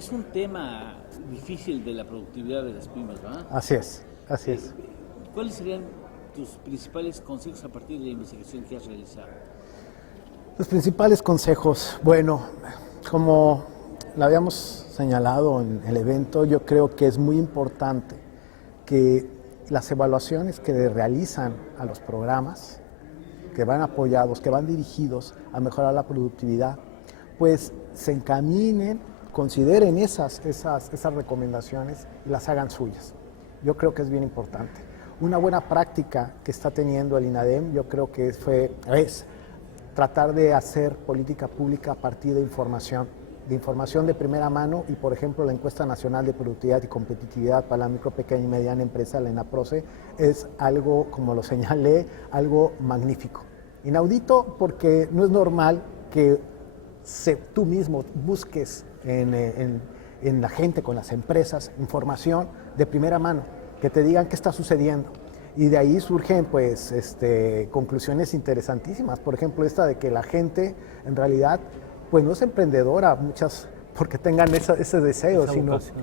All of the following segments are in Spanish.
Es un tema difícil de la productividad de las pymes, ¿verdad? Así es, así es. ¿Cuáles serían tus principales consejos a partir de la investigación que has realizado? Los principales consejos, bueno, como lo habíamos señalado en el evento, yo creo que es muy importante que las evaluaciones que realizan a los programas, que van apoyados, que van dirigidos a mejorar la productividad, pues se encaminen, consideren esas recomendaciones y las hagan suyas. Yo creo que es bien importante. Una buena práctica que está teniendo el INADEM, yo creo que es tratar de hacer política pública a partir de información de primera mano y, por ejemplo, la Encuesta Nacional de Productividad y Competitividad para la Micro, Pequeña y Mediana Empresa, la ENAPROCE, es algo, como lo señalé, algo magnífico. Inaudito porque no es normal que tú mismo busques en la gente, con las empresas, información de primera mano, que te digan qué está sucediendo. Y de ahí surgen pues conclusiones interesantísimas. Por ejemplo, esta de que la gente en realidad pues no es emprendedora, muchas porque tengan ese deseo,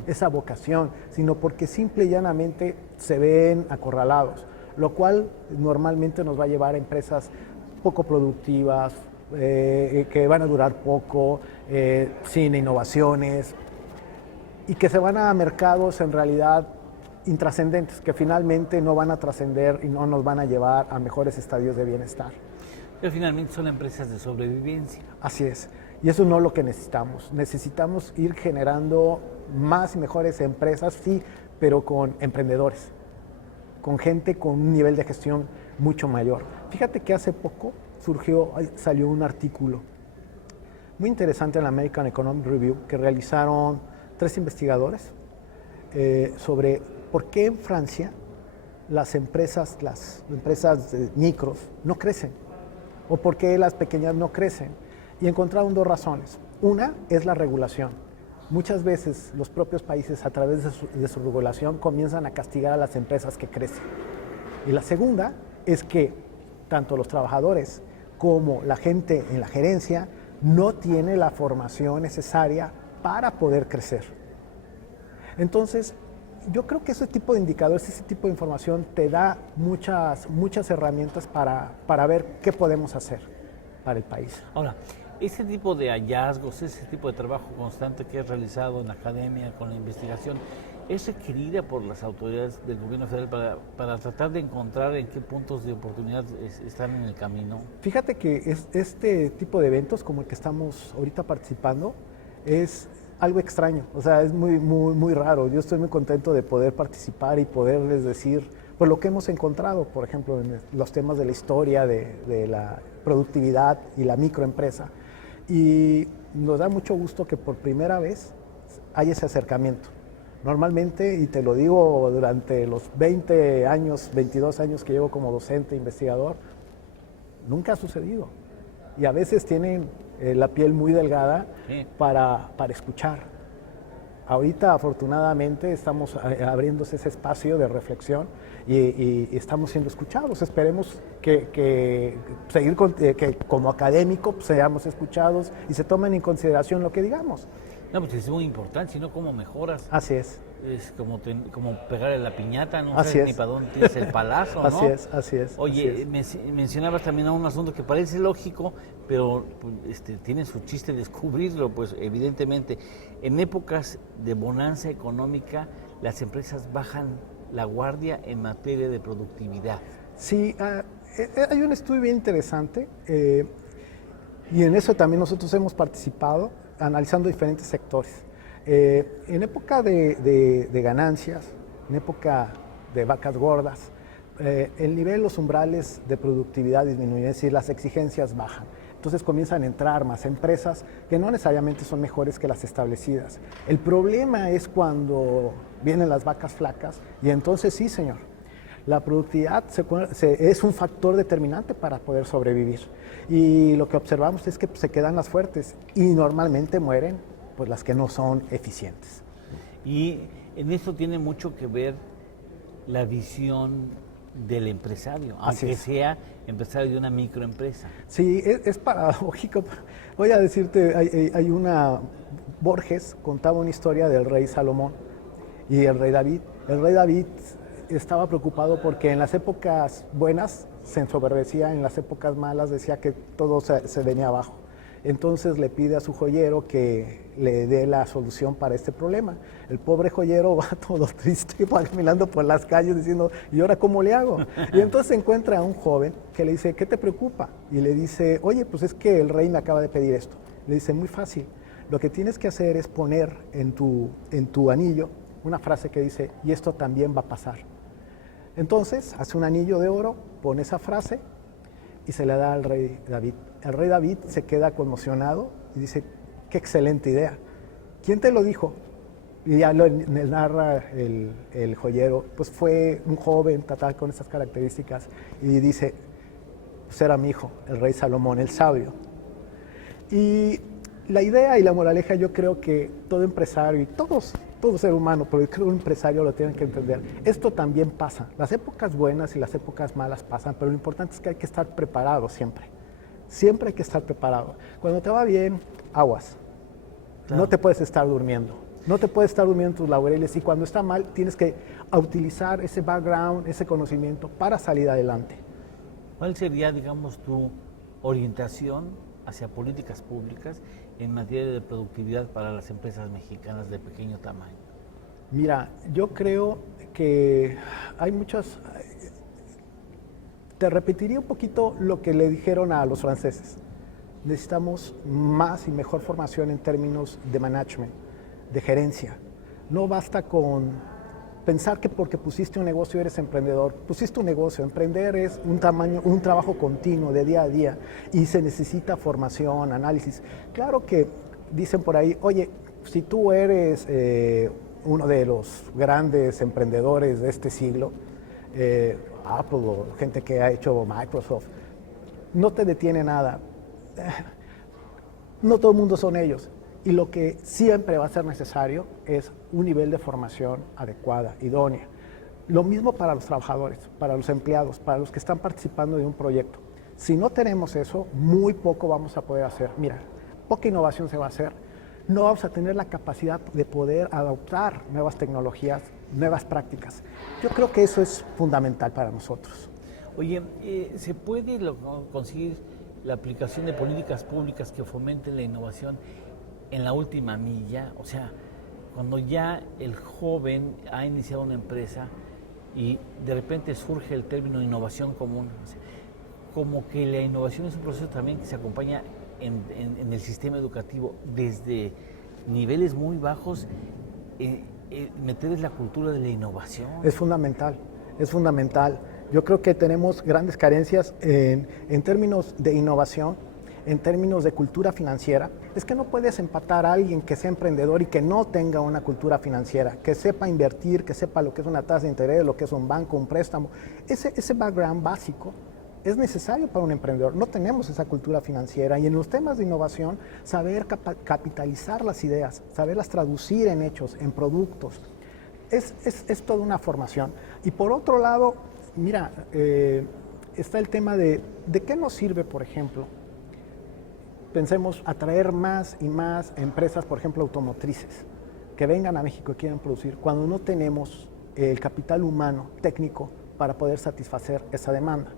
esa vocación, sino porque simple y llanamente se ven acorralados, lo cual normalmente nos va a llevar a empresas poco productivas, que van a durar poco, sin innovaciones, y que se van a mercados en realidad intrascendentes, que finalmente no van a trascender y no nos van a llevar a mejores estadios de bienestar. Pero finalmente son empresas de sobrevivencia. Así es, y eso no es lo que necesitamos. Necesitamos ir generando más y mejores empresas, sí, pero con emprendedores, con gente con un nivel de gestión mucho mayor. Fíjate que hace poco salió un artículo muy interesante en la American Economic Review que realizaron 3 investigadores sobre por qué en Francia las empresas micros no crecen o por qué las pequeñas no crecen. Y encontraron 2 razones. Una es la regulación. Muchas veces los propios países, a través de su regulación, comienzan a castigar a las empresas que crecen. Y la segunda es que tanto los trabajadores como la gente en la gerencia no tiene la formación necesaria para poder crecer. Entonces, yo creo que ese tipo de indicadores, ese tipo de información te da muchas herramientas para ver qué podemos hacer para el país. Ahora, ese tipo de hallazgos, ese tipo de trabajo constante que has realizado en la academia con la investigación, ¿es requerida por las autoridades del gobierno federal para tratar de encontrar en qué puntos de oportunidad están en el camino? Fíjate que este tipo de eventos como el que estamos ahorita participando es algo extraño, o sea, es muy raro. Yo estoy muy contento de poder participar y poderles decir pues, lo que hemos encontrado, por ejemplo, en los temas de la historia, de la productividad y la microempresa. Y nos da mucho gusto que por primera vez hay ese acercamiento. Normalmente, y te lo digo, durante los 20 años, 22 años que llevo como docente, investigador, nunca ha sucedido. Y a veces tienen la piel muy delgada para escuchar. Ahorita, afortunadamente, estamos abriéndose ese espacio de reflexión y estamos siendo escuchados. Esperemos que como académico pues, seamos escuchados y se tomen en consideración lo que digamos. No, pues es muy importante, sino cómo mejoras. Así es. Es como pegarle la piñata, no así sabes es. ni para dónde tienes el palazo, ¿no? Así es. Oye, mencionabas también a un asunto que parece lógico, pero tiene su chiste descubrirlo, pues evidentemente. En épocas de bonanza económica, las empresas bajan la guardia en materia de productividad. Sí, hay un estudio bien interesante y en eso también nosotros hemos participado analizando diferentes sectores. En época de ganancias, en época de vacas gordas, el nivel, los umbrales de productividad disminuyen, es decir, las exigencias bajan. Entonces comienzan a entrar más empresas que no necesariamente son mejores que las establecidas. El problema es cuando vienen las vacas flacas y entonces sí, señor, la productividad es un factor determinante para poder sobrevivir. Y lo que observamos es que se quedan las fuertes y normalmente mueren pues, las que no son eficientes. Y en eso tiene mucho que ver la visión del empresario, aunque sea empresario de una microempresa. Sí, es paradójico. Voy a decirte, hay una Borges contaba una historia del rey Salomón y el rey David. El rey David estaba preocupado porque en las épocas buenas se ensoberbecía, en las épocas malas decía que todo se venía abajo. Entonces le pide a su joyero que le dé la solución para este problema. El pobre joyero va todo triste, va caminando por las calles diciendo, ¿y ahora cómo le hago? Y entonces encuentra a un joven que le dice, ¿qué te preocupa? Y le dice, oye, pues es que el rey me acaba de pedir esto. Le dice, muy fácil, lo que tienes que hacer es poner en tu anillo una frase que dice, y esto también va a pasar. Entonces hace un anillo de oro, pone esa frase y se la da al rey David. El rey David se queda conmocionado y dice, qué excelente idea. ¿Quién te lo dijo? Y ya lo narra el joyero, pues fue un joven tal con estas características y dice, pues era mi hijo, el rey Salomón, el sabio. Y la idea y la moraleja, yo creo que todo empresario y todo ser humano, pero yo creo que un empresario lo tiene que entender. Esto también pasa. Las épocas buenas y las épocas malas pasan, pero lo importante es que hay que estar preparado siempre. Siempre hay que estar preparado. Cuando te va bien, aguas. Claro. No te puedes estar durmiendo. No te puedes estar durmiendo en tus laureles y cuando está mal tienes que utilizar ese background, ese conocimiento para salir adelante. ¿Cuál sería, digamos, tu orientación hacia políticas públicas en materia de productividad para las empresas mexicanas de pequeño tamaño? Mira, yo creo que hay muchas... Te repetiría un poquito lo que le dijeron a los franceses. Necesitamos más y mejor formación en términos de management, de gerencia. No basta con pensar que porque pusiste un negocio eres emprendedor. Pusiste un negocio, emprender es un trabajo continuo de día a día y se necesita formación, análisis. Claro que dicen por ahí, oye, si tú eres uno de los grandes emprendedores de este siglo, Apple o gente que ha hecho Microsoft, no te detiene nada. No todo el mundo son ellos. Y lo que siempre va a ser necesario es un nivel de formación adecuada, idónea. Lo mismo para los trabajadores, para los empleados, para los que están participando de un proyecto. Si no tenemos eso, muy poco vamos a poder hacer. Mira, poca innovación se va a hacer. No vamos a tener la capacidad de poder adoptar nuevas tecnologías, nuevas prácticas. Yo creo que eso es fundamental para nosotros. Oye, ¿se puede conseguir la aplicación de políticas públicas que fomenten la innovación en la última milla? O sea, cuando ya el joven ha iniciado una empresa y de repente surge el término innovación común, o sea, como que la innovación es un proceso también que se acompaña en el sistema educativo desde niveles muy bajos, meterles la cultura de la innovación. Es fundamental, es fundamental. Yo creo que tenemos grandes carencias en términos de innovación, en términos de cultura financiera. Es que no puedes empatar a alguien que sea emprendedor y que no tenga una cultura financiera, que sepa invertir, que sepa lo que es una tasa de interés, lo que es un banco, un préstamo. Ese background básico es necesario para un emprendedor. No tenemos esa cultura financiera y en los temas de innovación, saber capitalizar las ideas, saberlas traducir en hechos, en productos, es toda una formación. Y por otro lado, mira, está el tema de qué nos sirve, por ejemplo, pensemos atraer más y más empresas, por ejemplo, automotrices, que vengan a México y quieran producir, cuando no tenemos el capital humano, técnico, para poder satisfacer esa demanda.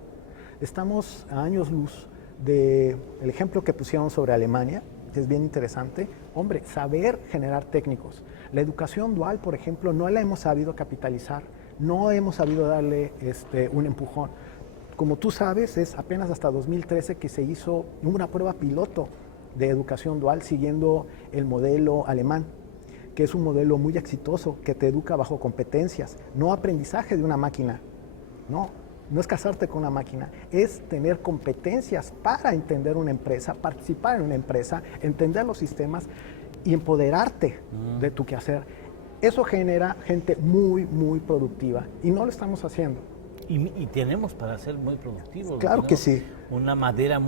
Estamos a años luz del ejemplo que pusieron sobre Alemania, que es bien interesante. Hombre, saber generar técnicos. La educación dual, por ejemplo, no la hemos sabido capitalizar, no hemos sabido darle un empujón. Como tú sabes, es apenas hasta 2013 que se hizo una prueba piloto de educación dual siguiendo el modelo alemán, que es un modelo muy exitoso, que te educa bajo competencias, no aprendizaje de una máquina, no es casarte con una máquina, es tener competencias para entender una empresa, participar en una empresa, entender los sistemas y empoderarte de tu quehacer. Eso genera gente muy, muy productiva y no lo estamos haciendo. Y tenemos para ser muy productivos. Claro que sí. Una madera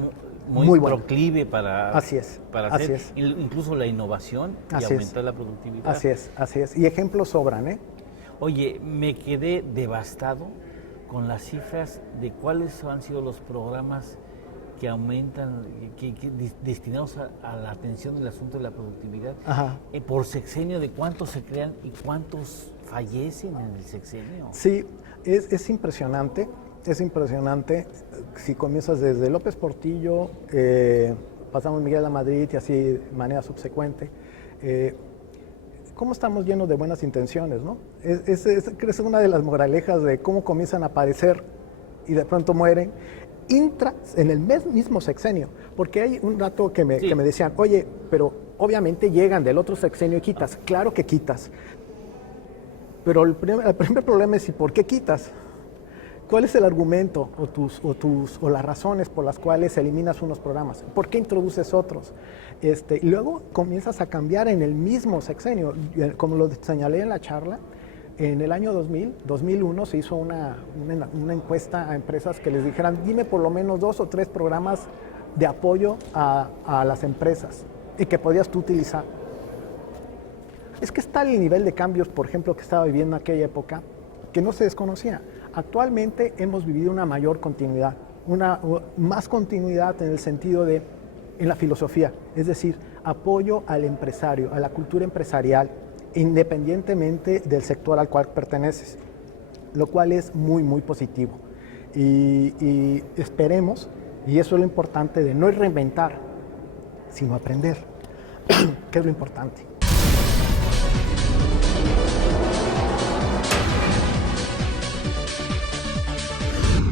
muy proclive para, así es, para hacer incluso la innovación y aumentar la productividad. Así es. Y ejemplos sobran, ¿eh? Oye, me quedé devastado con las cifras de cuáles han sido los programas que aumentan, destinados a la atención del asunto de la productividad. Ajá. Por sexenio, ¿de cuántos se crean y cuántos fallecen en el sexenio? Sí, es impresionante, es impresionante. Si comienzas desde López Portillo, pasamos Miguel de la Madrid y así de manera subsecuente, cómo estamos llenos de buenas intenciones, ¿no? Creo que es una de las moralejas de cómo comienzan a aparecer y de pronto mueren en el mismo sexenio, porque hay un dato que me decían, oye, pero obviamente llegan del otro sexenio y quitas. Claro que quitas, pero el primer problema es ¿y por qué quitas? ¿Cuál es el argumento o las razones por las cuales eliminas unos programas? ¿Por qué introduces otros? Y luego comienzas a cambiar en el mismo sexenio. Como lo señalé en la charla, en el año 2001 se hizo una encuesta a empresas que les dijeran, dime por lo menos 2 o 3 programas de apoyo a las empresas y que podías tú utilizar. Es que está el nivel de cambios, por ejemplo, que estaba viviendo en aquella época, que no se desconocía. Actualmente hemos vivido una mayor continuidad, más continuidad en el sentido de, en la filosofía, es decir, apoyo al empresario, a la cultura empresarial, independientemente del sector al cual perteneces, lo cual es muy, muy positivo. Y esperemos, y eso es lo importante de no reinventar, sino aprender, que es lo importante.